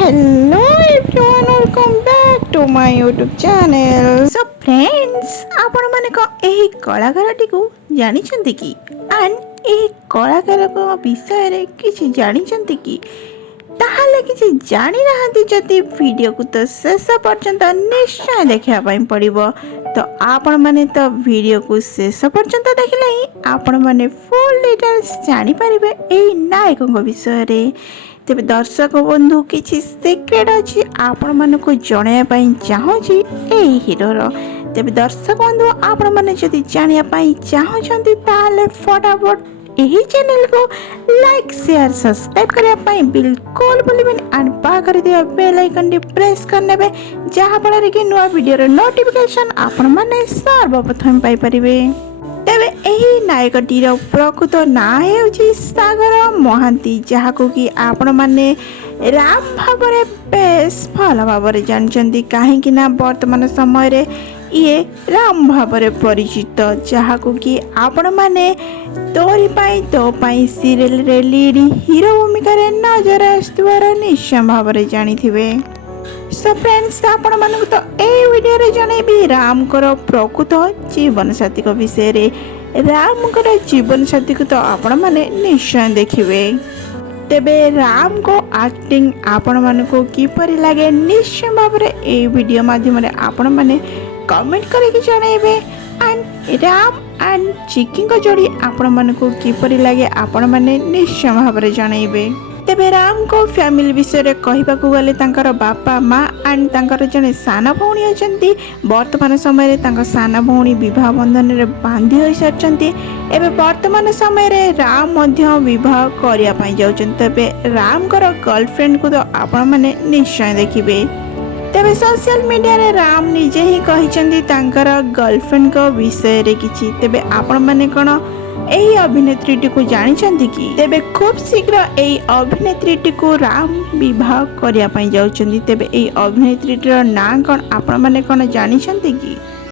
Hello everyone, welcome back to my YouTube channel. So friends, आपण माने को एही कलाकारटी को जानि छंती की एंड एही कलाकार को विषय रे किछि जानि छंती की ताहाले किछि जानि नाहंती जति वीडियो को तो शेष पर्यंत निश्चय देखिया पई पड़िबो। तो आपण माने तो वीडियो को शेष पर्यंत देखिले ही आपण माने फुल डिटेल्स जानि परिबे एही नायक विषय रे। तेरे दर्शक बंधु किसी सिक्रेट अच्छी आपण मन को जणाया पई चाहूची ए हीरोर। तेरे दर्शक बंधु आपण माने जदि जानिया पई चाहूचंती ताले फटाफट एही चैनल को लाइक शेयर सब्सक्राइब करिया पई बिल्कुल भूलिबेनी एंड पा कर दिया बेल आइकन टी प्रेस करनेबे जहा फल रे कि नुवा वीडियो रे नोटिफिकेशन आपण माने सर्वप्रथम पाई परिबे। तेबे एही नायकटीर प्रकृत ना हेउची सागर महांती जहाको कि आपण माने राम भावरे बेस भल भावरे जानचंती काहेकि ना वर्तमान समय रे ये राम भावरे परिचित जहाको कि आपण माने तोरी पाई तो पाई सीरियल रे लीड हीरो भूमिका रे नजर आस्तुवार निश्चय भावरे जानिथिबे। सो फ्रेंड्स आपण मानक तो ए वीडियो रे जणेबी राम कर प्रकृत जीवन साथी को विषय रे। राम कर जीवन साथी को तो आपण माने निश्चय देखिबे। तेबे राम को एक्टिंग आपण मन को किपरि लागे निश्चय भाबरे ए वीडियो माध्यम रे आपण माने कमेंट करके जणेबे एंड राम एंड चिकी को जोड़ी आपण मन को किपरि लागे आपण माने निश्चय भाबरे जणेबे। तेबे राम को फैमिली विषय रे कहिबाकू गले तांकर बापा माँ एंड तांकर जने साना भौणी अछंती। वर्तमान समय रे तांकर साना भौणी विवाह बंधन रे बांधी होई सरचंती। एबे वर्तमान समय रे राम मध्य विवाह करिया पई जाउछन। तबे राम कर गर्लफ्रेंड को तो आपण माने निश्चय देखिबे। तेबे सोशल मीडिया रे राम निजे ही कहिचंती तांकर गर्लफ्रेंड को विषय रे किछि। तेबे आपण माने कोन एही अभिनेत्री को जानिछंती कि तेबे खूब शीघ्र एही अभिनेत्री को राम विवाह करिया पई जाउछंती। तेबे एही अभिनेत्री ना कोन आपण माने कोन जानिछंती कि